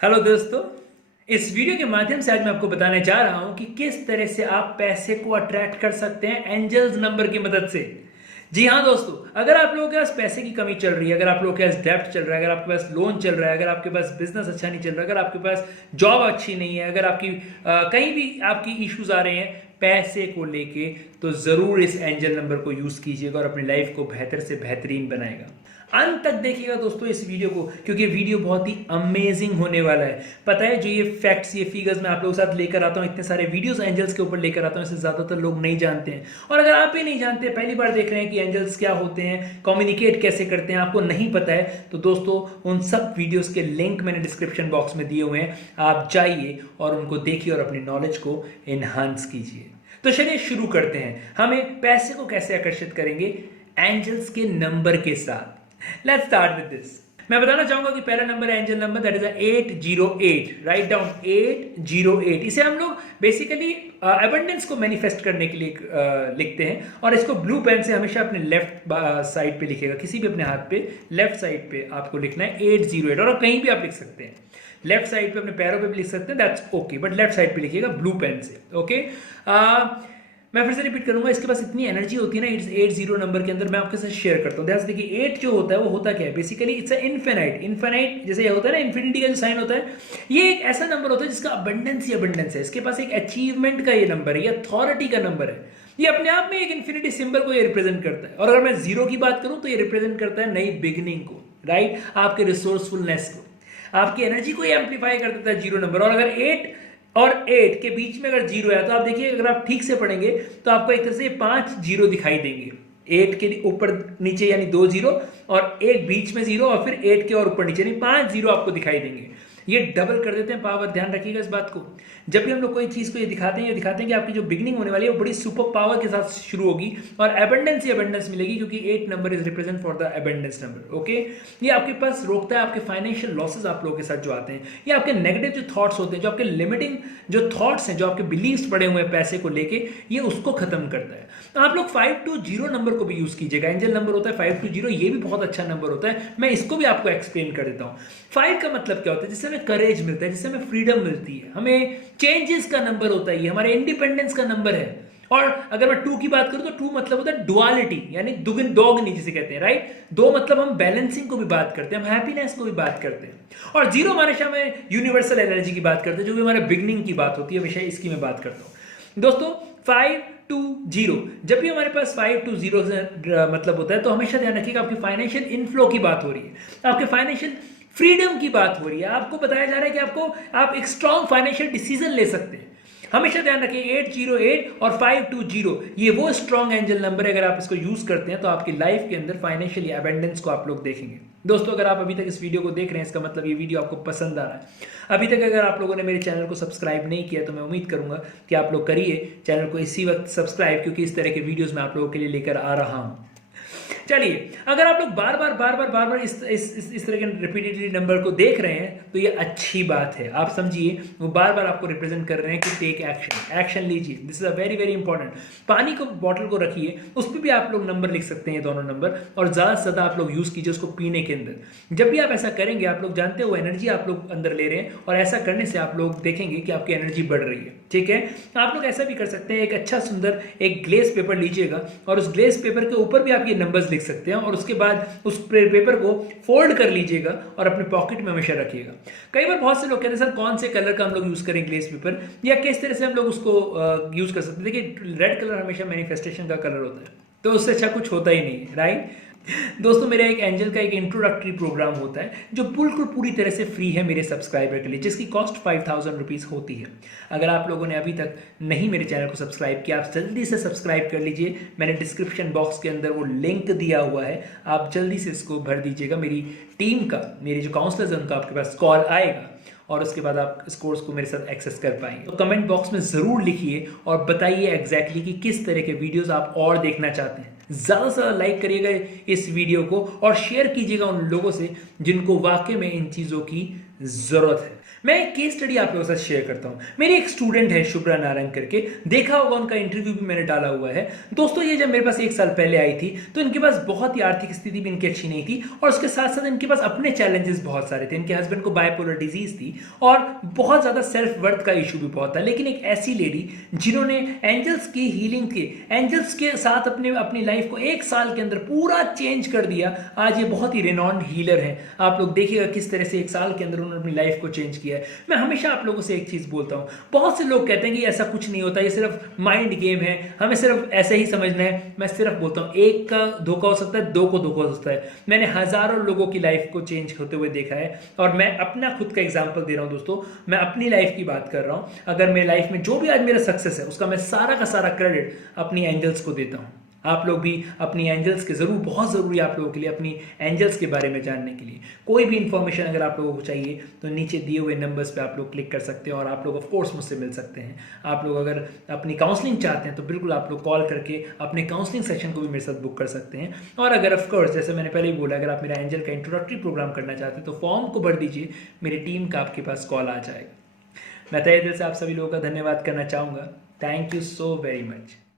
Hello दोस्तों, इस video के माध्यम से आज मैं आपको बताने जा रहा हूं कि किस तरह से आप पैसे को अट्रैक्ट कर सकते हैं एंजल्स नंबर की मदद से। जी हाँ दोस्तों, अगर आप लोगों के पास पैसे की कमी चल रही है, अगर आप लोगों के पास डेब्ट चल रहा है, अगर आपके पास लोन चल रहा है, अगर आपके पास बिजनेस अच्छा नहीं चल रहा, अगर आपके पास जॉब अच्छी नहीं है, अगर आपकी कहीं भी आपकी इश्यूज आ रहे हैं पैसे को लेके, तो जरूर इस एंजल नंबर को यूज कीजिएगा और अपनी लाइफ को बेहतर से बेहतरीन बनाएगा। अंत तक देखिएगा दोस्तों इस वीडियो को, क्योंकि वीडियो बहुत ही अमेजिंग होने वाला है। पता है, जो ये फैक्ट्स, ये फिगर्स मैं आप लोगों के साथ लेकर आता हूँ, इतने सारे वीडियोस एंजल्स के ऊपर लेकर आता हूँ, इसे ज्यादातर लोग नहीं जानते हैं। और अगर आप भी नहीं जानते, पहली बार देख रहे हैं कि एंजल्स क्या होते हैं, कम्युनिकेट कैसे करते हैं, आपको नहीं पता है, तो दोस्तों उन सब वीडियोस के लिंक मैंने डिस्क्रिप्शन बॉक्स में दिए हुए हैं, आप जाइए और उनको देखिए और अपनी नॉलेज को एनहांस कीजिए। तो चलिए शुरू करते हैं। हमें पैसे को कैसे आकर्षित करेंगे एंजल्स के नंबर के साथ। Let's start with this. मैं बताना चाहूंगा कि पहला नंबर है angel number, that is 808। Write down 808। इसे हम लोग बेसिकली अबंडेंस को मैनिफेस्ट करने के लिए लिखते हैं, और इसको ब्लू पेन से हमेशा अपने लेफ्ट साइड पे लिखेगा, किसी भी अपने हाथ पे लेफ्ट साइड पे आपको लिखना है 808, और कहीं भी आप लिख सकते हैं। लेफ्ट साइड पे अपने पैरों पे भी लिख सकते हैं, that's okay, but left side पे लिखिएगा ब्लू पेन से। ओके, मैं फिर से रिपीट करूंगा, इसके पास इतनी एनर्जी होती है ना इट्स 80 नंबर के अंदर, मैं आपके साथ शेयर करता हूँ। ध्यान से देखिए, 8 जो होता है वो होता क्या है, बेसिकली इट्स इनफिनाइट। इनफिनाइट जैसे ये होता है ना, इन्फिनिटी का जो साइन होता है, ये एक ऐसा नंबर होता है जिसका अबंडेंस ही अबंडेंस है। इसके पास एक अचीवमेंट का ये नंबर है, ये अथॉरिटी का नंबर है, ये अपने आप में एक इन्फिनिटी सिंबल को ये रिप्रेजेंट करता है। और अगर मैं जीरो की बात करूं तो ये रिप्रेजेंट करता है नई बिगिनिंग को, राइट, आपके रिसोर्सफुलनेस को, आपकी एनर्जी को एम्पलीफाई कर देता है जीरो नंबर। और अगर 8 और 8 के बीच में अगर जीरो है, तो आप देखिए, अगर आप ठीक से पढ़ेंगे तो आपको एक तरह से 5 जीरो दिखाई देंगे। 8 के ऊपर नीचे यानी 2 जीरो, और एक बीच में जीरो, और फिर 8 के और ऊपर नीचे यानी 5 जीरो आपको दिखाई देंगे। ये डबल कर देते हैं पावर, ध्यान रखिएगा इस बात को। जब भी हम लोग कोई चीज को ये दिखाते हैं कि आपकी जो बिगनिंग होने वाली है वो बड़ी सुपर पावर के साथ शुरू होगी, और एबंडेंस ही एबंडेंस मिलेगी, क्योंकि 8 number is represent for the abundance number. Okay, ये आपके पास रोकता है आपके फाइनेंशियल लॉसेस आप लोगों के साथ जो आते हैं, ये आपके नेगेटिव जो थॉट्स होते हैं, जो आपके लिमिटिंग जो थॉट्स हैं, जो आपके बिलीव्स पड़े हुए हैं पैसे को लेके, ये उसको खत्म करता है। तो आप लोग 520 नंबर को भी यूज कीजिएगा। एंजल नंबर होता है 520, ये भी बहुत अच्छा नंबर होता है, मैं इसको भी आपको एक्सप्लेन कर देता हूं। 5 का मतलब क्या होता है, जिससे हमें करेज मिलता है, जिससे हमें फ्रीडम मिलती है, हमें चेंजेस का नंबर होता है, ये हमारे इंडिपेंडेंस का नंबर है। और अगर मैं 2 की बात करूं तो 2 मतलब होता है डुअलिटी, यानी दुगन दोगुनी जिसे कहते हैं, राइट। 2 मतलब हम बैलेंसिंग को भी बात करते हैं, हम हैप्पीनेस को भी बात करते हैं। और 0 हमेशा में यूनिवर्सल एनर्जी की बात करते हैं, जो भी हमारे बिगनिंग की बात होती है, हमेशा इसकी मैं बात करता हूं। दोस्तों 520, जब भी हमारे पास 520 मतलब होता है, तो हमेशा ध्यान रखिएगा आपकी फाइनेंशियल इनफ्लो की बात हो रही है, आपके फाइनेंशियल फ्रीडम की बात हो रही है। आपको बताया जा रहा है कि आप एक स्ट्रॉन्ग फाइनेंशियल डिसीजन ले सकते हैं। हमेशा ध्यान रखिए 808 और 520 ये वो स्ट्रॉन्ग एंजल नंबर है, अगर आप इसको यूज करते हैं तो आपकी लाइफ के अंदर फाइनेंशियल अबंडेंस को आप लोग देखेंगे। दोस्तों, अगर आप अभी तक इस वीडियो को देख रहे हैं, इसका मतलब ये वीडियो आपको पसंद आ रहा है। अभी तक अगर आप लोगों ने मेरे चैनल को सब्सक्राइब नहीं किया, तो मैं उम्मीद करूंगा कि आप लोग करिए चैनल को इसी वक्त सब्सक्राइब, क्योंकि इस तरह के वीडियोस मैं आप लोगों के लिए लेकर आ रहा हूं। चलिए, अगर आप लोग बार बार इस तरह के रिपीटेडली नंबर को देख रहे हैं, तो ये अच्छी बात है। आप समझिए, वो बार बार आपको रिप्रेजेंट कर रहे हैं कि टेक एक्शन, एक्शन लीजिए। This is a very very important. पानी को बॉटल को रखिए, उस पर भी आप लोग नंबर लिख सकते हैं, दोनों नंबर, और ज्यादा से ज्यादा आप लोग यूज कीजिए उसको पीने के अंदर। जब भी आप ऐसा करेंगे, आप लोग जानते हो एनर्जी आप लोग अंदर ले रहे हैं, और ऐसा करने से आप लोग देखेंगे कि आपकी एनर्जी बढ़ रही है। ठीक है, आप लोग ऐसा भी कर सकते हैं, एक अच्छा सुंदर एक ग्लेस पेपर लीजिएगा, और उस ग्लेस पेपर के ऊपर भी आप ये नंबर्स लिख सकते हैं, और उसके बाद उस पेपर को फोल्ड कर लीजिएगा और अपने पॉकेट में हमेशा रखिएगा। कई बार बहुत से लोग कहते हैं, सर कौन से कलर का हम लोग यूज करें ग्लेस पेपर, या किस तरह से हम लोग उसको यूज कर सकते हैं। देखिए, रेड कलर हमेशा मैनिफेस्टेशन का कलर होता है, तो उससे अच्छा कुछ होता ही नहीं, राइट। दोस्तों, मेरा एक एंजल का एक इंट्रोडक्टरी प्रोग्राम होता है, जो बिल्कुल पूरी तरह से फ्री है मेरे सब्सक्राइबर के लिए, जिसकी कॉस्ट 5000 रुपीज होती है। अगर आप लोगों ने अभी तक नहीं मेरे चैनल को सब्सक्राइब किया, आप जल्दी से सब्सक्राइब कर लीजिए। मैंने डिस्क्रिप्शन बॉक्स के अंदर वो लिंक दिया हुआ है, आप जल्दी से इसको भर दीजिएगा। मेरी टीम का, मेरे जो काउंसलर्स हैं, उनका आपके पास कॉल आएगा, और उसके बाद आप इस कोर्स को मेरे साथ एक्सेस कर पाएंगे। तो कमेंट बॉक्स में जरूर लिखिए और बताइए एग्जैक्टली कि किस तरह के वीडियोस आप और देखना चाहते हैं। ज़्यादा से ज़्यादा लाइक करिएगा इस वीडियो को, और शेयर कीजिएगा उन लोगों से जिनको वाकई में इन चीज़ों की ज़रूरत है। मैं एक केस स्टडी आप लोगों के साथ शेयर करता हूं। मेरी एक स्टूडेंट है शुभ्रा नारायण करके, देखा होगा उनका इंटरव्यू भी मैंने डाला हुआ है। दोस्तों ये जब मेरे पास 1 साल पहले आई थी तो इनके पास बहुत ही आर्थिक स्थिति भी इनकी अच्छी नहीं थी, और उसके साथ साथ इनके पास अपने चैलेंजेस बहुत सारे थे। इनके हस्बैंड को बाइपोलर डिजीज थी और बहुत ज्यादा सेल्फ वर्थ का इशू भी बहुत था। लेकिन एक ऐसी लेडी जिन्होंने एंजल्स की हीलिंग के एंजल्स के साथ अपनी लाइफ को 1 साल के अंदर पूरा चेंज कर दिया, आज ये बहुत ही रेनॉन्ड हीलर है। आप लोग देखिएगा किस तरह से 1 साल के अंदर उन्होंने अपनी लाइफ को चेंज किया है। मैं हमेशा आप लोगों से एक चीज बोलता हूं, बहुत से लोग कहते हैं कि ऐसा कुछ नहीं होता, ये सिर्फ माइंड गेम है, हमें सिर्फ ऐसे ही समझना है। मैं सिर्फ बोलता हूं, एक का धोखा हो सकता है, 2 को धोखा हो सकता है। मैंने हजारों लोगों की लाइफ को चेंज होते हुए देखा है, और मैं अपना खुद का एग्जांपल दे रहा हूं दोस्तों। मैं अपनी लाइफ की बात कर रहा हूं। अगर मेरी लाइफ में जो भी आज मेरा सक्सेस है, उसका मैं सारा का सारा क्रेडिट अपनी एंजल्स को देता हूं। आप लोग भी अपनी एंजल्स के जरूर, बहुत जरूरी है आप लोगों के लिए अपनी एंजल्स के बारे में जानने के लिए। कोई भी इंफॉर्मेशन अगर आप लोगों को चाहिए तो नीचे दिए हुए नंबर्स पे आप लोग क्लिक कर सकते हैं, और आप लोग ऑफ कोर्स मुझसे मिल सकते हैं। आप लोग अगर अपनी काउंसलिंग चाहते हैं तो बिल्कुल आप लोग कॉल करके अपने काउंसलिंग सेशन को भी मेरे साथ बुक कर सकते हैं। और अगर ऑफ कोर्स, जैसे मैंने पहले ही बोला, अगर आप मेरा एंजल का इंट्रोडक्टरी प्रोग्राम करना चाहते हैं तो फॉर्म को भर दीजिए, मेरी टीम का आपके पास कॉल आ जाएगा। मैं तहे दिल से आप सभी लोगों का धन्यवाद करना चाहूँगा। Thank you so very much.